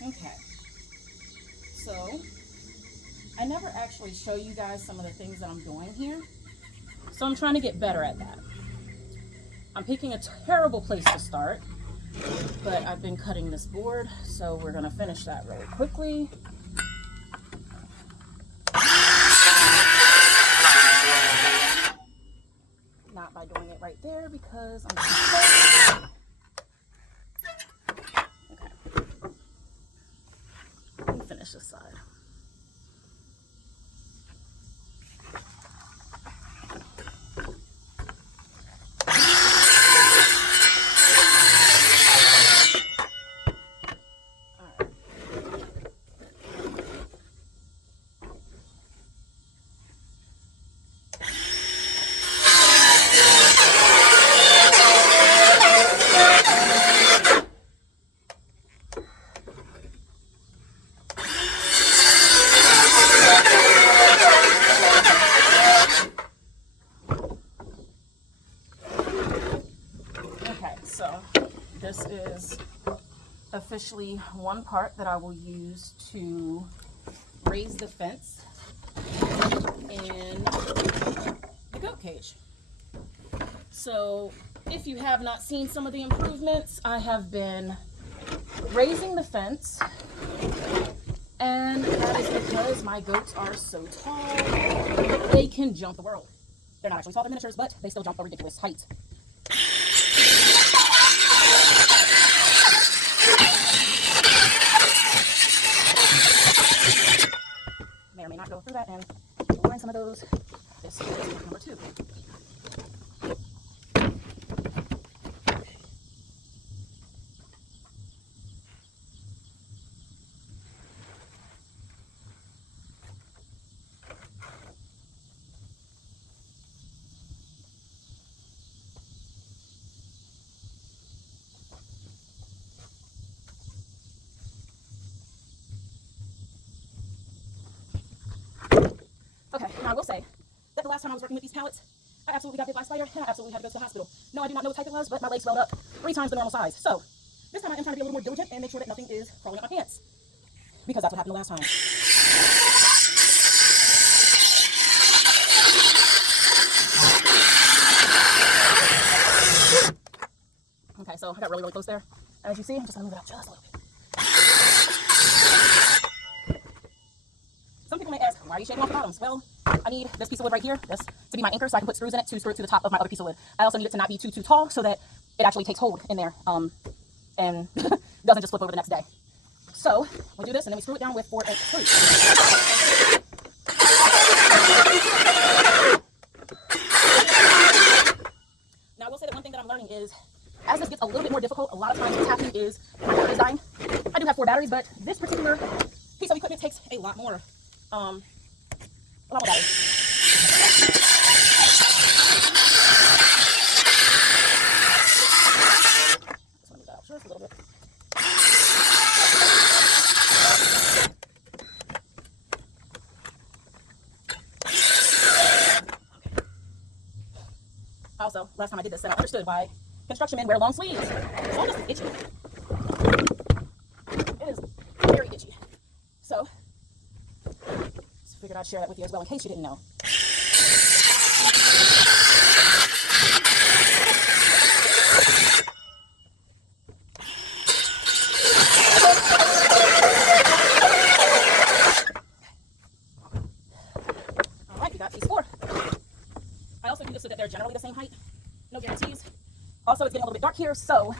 Okay, so I never actually show you guys some of the things that I'm doing here. So I'm trying to get better at that. I'm picking a terrible place to start, but I've been cutting this board, so we're gonna finish that really quickly. Not by doing it right there because I'm too close. Okay, let me finish this side. Okay, so this is officially one part that I will use to raise the fence in the goat cage. So if you have not seen some of the improvements, I have been raising the fence, and that is because my goats are so tall, they can jump the world. They're not actually tall, they're miniatures, but they still jump a ridiculous height. May or may not go through that and find some of those. This is number 2. Okay, now I will say that the last time I was working with these pallets, I absolutely got bit by a spider and I absolutely had to go to the hospital. No, I do not know what type it was, but my leg swelled up 3 times the normal size. So this time I am trying to be a little more diligent and make sure that nothing is crawling up my pants, because that's what happened the last time. Okay, so I got really, really close there. As you see, I'm just gonna move it out just a little bit. Some people may ask, why are you shaving off the bottoms? Well, I need this piece of wood right here, this, to be my anchor, so I can put screws in it to screw it to the top of my other piece of wood. I also need it to not be too tall so that it actually takes hold in there and doesn't just flip over the next day. So we'll do this and then we screw it down with 4-inch screws. Now I will say that one thing that I'm learning is, as this gets a little bit more difficult, a lot of times what's happening is my battery is dying. I do have 4 batteries, but this particular piece of equipment takes a lot more batteries. Just want to move that out just a little bit. Also, last time I did this, I understood why construction men wear long sleeves. As long as it's itchy. It is very itchy. So, just figured I'd share that with you as well in case you didn't know. Alright, we got piece 4. I also do this so that they're generally the same height. No guarantees. Also, it's getting a little bit dark here, so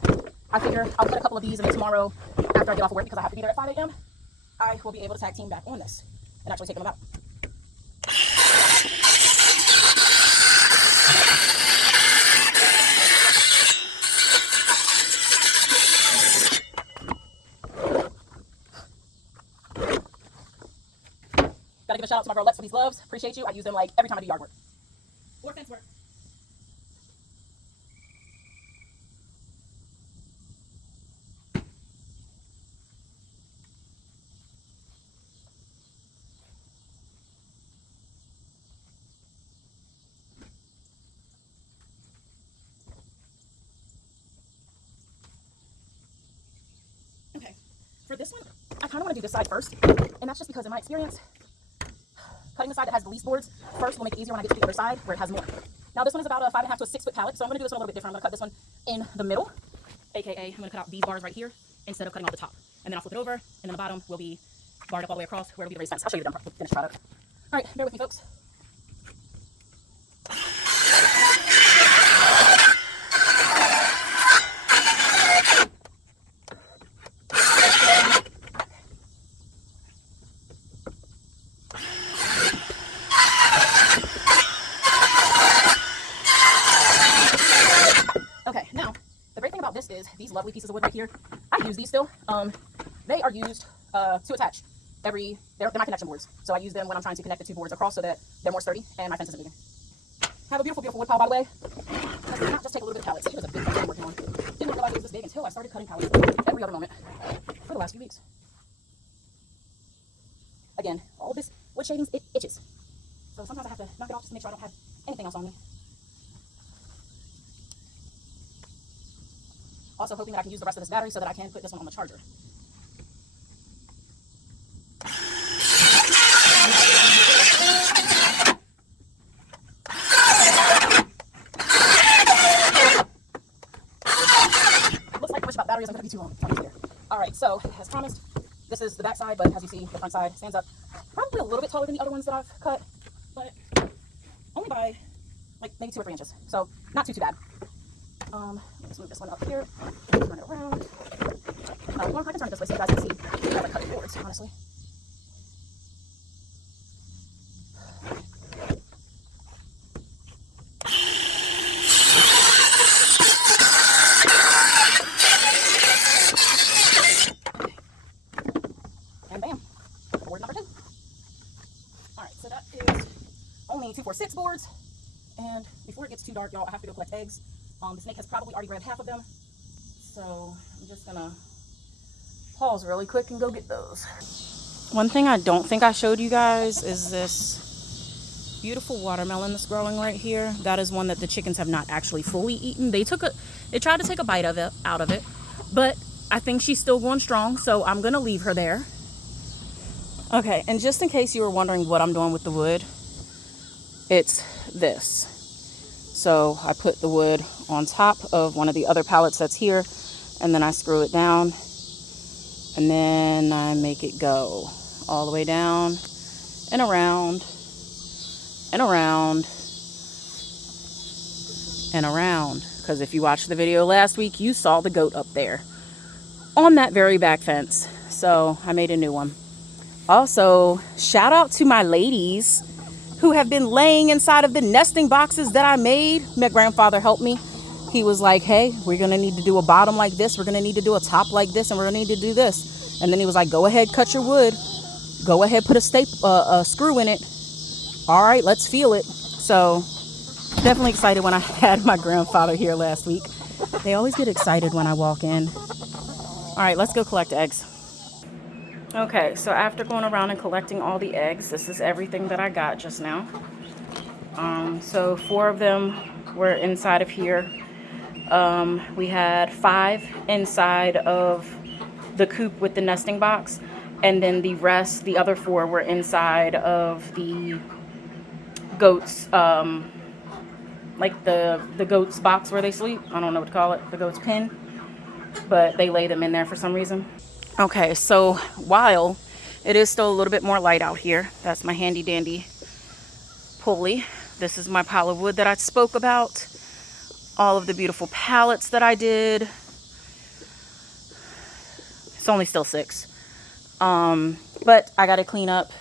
I figure I'll put a couple of these, and then tomorrow, after I get off of work, because I have to be there at 5 a.m., I will be able to tag team back on this and actually take them out. Gotta give a shout out to my girl Lex for these gloves. Appreciate you. I use them like every time I do yard work or fence work. Okay, for this one, I kind of want to do this side first, and that's just because in my experience, cutting the side that has the least boards first will make it easier when I get to the other side where it has more. Now this one is about a 5.5 to a 6 foot pallet, so I'm going to do this one a little bit different. I'm going to cut this one in the middle, aka I'm going to cut out these bars right here instead of cutting off the top. And then I'll flip it over, and then the bottom will be barred up all the way across where it'll be the raised fence. I'll show you the finished product. All right, bear with me, folks. Okay, now the great thing about this is these lovely pieces of wood right here. I use these still. They are used to attach they're my connection boards. So I use them when I'm trying to connect the two boards across so that they're more sturdy and my fence isn't moving. Have a beautiful, beautiful wood pile, by the way. Let's not just take a little bit of pallets. Here's a big thing I'm working on. Didn't realize it was this big until I started cutting pallets every other moment for the last few weeks. Again, all this wood shavings, it itches. So sometimes I have to knock it off just to make sure I don't have anything else on me. Also hoping that I can use the rest of this battery so that I can put this one on the charger. Looks like the wish about batteries, I'm going to be too long. Alright, so as promised, this is the back side, but as you see, the front side stands up probably a little bit taller than the other ones that I've cut, but only by like maybe 2 or 3 inches. So not too bad. Let's move this one up here, turn it around. Well, I can turn it this way so you guys can see how I cut the boards, honestly. And bam, board number 2. Alright, so that is only 2, 4, 6 boards. And before it gets too dark, y'all, I have to go collect eggs. The snake has probably already grabbed half of them. So I'm just gonna pause really quick and go get those. One thing I don't think I showed you guys is this beautiful watermelon that's growing right here. That is one that the chickens have not actually fully eaten. They tried to take a bite of it out of it, but I think she's still going strong, so I'm gonna leave her there. Okay, and just in case you were wondering what I'm doing with the wood, it's this. So I put the wood on top of one of the other pallets that's here, and then I screw it down, and then I make it go all the way down and around and around and around. Because if you watched the video last week, you saw the goat up there on that very back fence. So I made a new one. Also, shout out to my ladies who have been laying inside of the nesting boxes that I made. My grandfather helped me. He was like, hey, we're going to need to do a bottom like this. We're going to need to do a top like this. And we're going to need to do this. And then he was like, go ahead, cut your wood. Go ahead, put a screw in it. All right, let's feel it. So definitely excited when I had my grandfather here last week. They always get excited when I walk in. All right, let's go collect eggs. Okay, so after going around and collecting all the eggs, this is everything that I got just now. So 4 of them were inside of here. We had 5 inside of the coop with the nesting box, and then the rest, the other 4, were inside of the goats, like the goats box where they sleep. I don't know what to call it, the goats pen, but they lay them in there for some reason. Okay, so while it is still a little bit more light out here, that's my handy dandy pulley. This is my pile of wood that I spoke about. All of the beautiful pallets that I did. It's only still 6. But I got to clean up,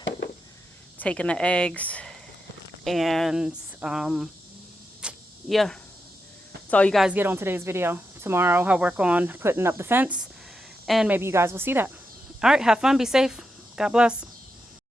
taking the eggs, and yeah. That's all you guys get on today's video. Tomorrow I'll work on putting up the fence, and maybe you guys will see that. All right, have fun, be safe. God bless.